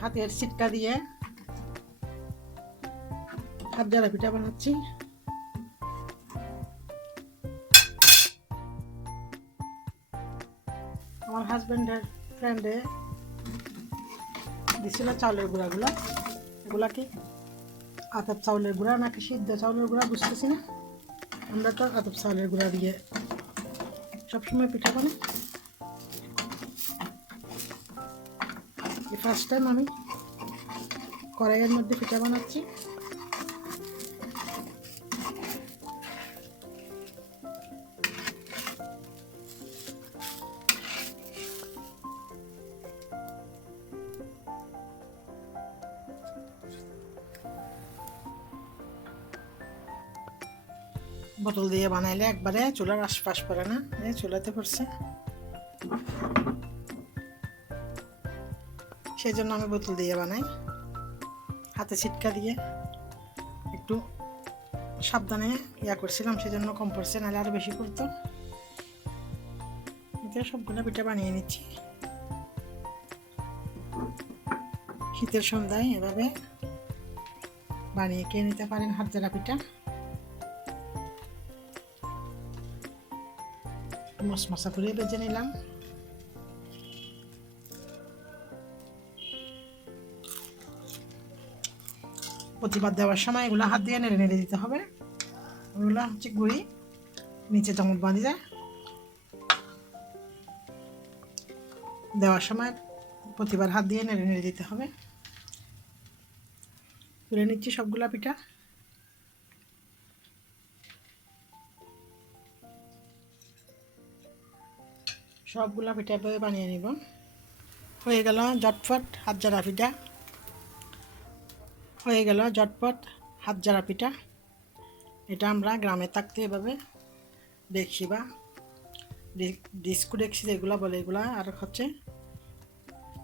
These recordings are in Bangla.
হাতের ছিটকা দিয়ে হাত জ্বালা পিঠা বানাচ্ছি। আমার হাজব্যান্ডের ফ্রেন্ডে দিছিল চাউলের গুঁড়াগুলো, এগুলা কি আতপ চাউলের গুঁড়া নাকি সিদ্ধ চাউলের গুঁড়া বুঝতেছি না। আমরা তো আতপ চাউলের গুঁড়া দিয়ে সবসময় পিঠা বানাই। এই ফার্স্ট টাইম আমি কড়াইয়ের মধ্যে পিঠা বানাচ্ছি। বোতল দিয়ে বানাইলে একবারে চুলার আশপাশ পড়ে না, এই চুলাতে পড়ছে, সেই জন্য আমি বোতল দিয়ে বানাই। হাতে ছিটকা দিয়ে একটু সাবধানে করছিলাম, সেজন্য কম পড়ছে, নাহলে আরো বেশি পড়তো। এতে সবগুলো পিঠা বানিয়ে নিচ্ছি। শীতের সন্ধ্যায় এভাবে বানিয়ে খেয়ে নিতে পারেন হাত জ্বালা পিঠা। মশমশা করে বেজে নিলাম। প্রতিবার দেওয়ার সময় এগুলো হাত দিয়ে নেড়ে নেড়ে দিতে হবে। ওগুলো হচ্ছে গুঁড়ি, নিচে চামচ বাঁধি যায়। দেওয়ার সময় প্রতিবার হাত দিয়ে নেড়ে নেড়ে দিতে হবে। তুলে নিচ্ছি সবগুলা পিঠা। সবগুলা পিঠা এভাবে বানিয়ে নিব। হয়ে গেল ঝটপট হাত জ্বালা পিঠা, হয়ে গেল ঝটপট হাত জ্বালা পিঠা। এটা আমরা গ্রামে থাকতে এভাবে দেখছি, বা ডিস্কো দেখছি যেগুলো বলে, এগুলা আর হচ্ছে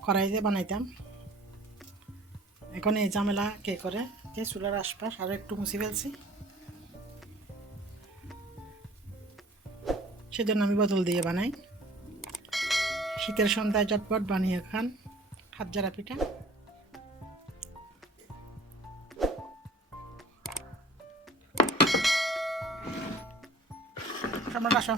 কড়াইতে বানাইতাম। এখন এই ঝামেলা কে করে, যে চুলার আশপাশ আরও একটু মুছে ফেলছি, সেজন্য আমি বোতল দিয়ে বানাই। শীতের সন্ধ্যায় ঝটপট বানিয়ে খান হাত জ্বালা পিঠা। তোমরা আসো।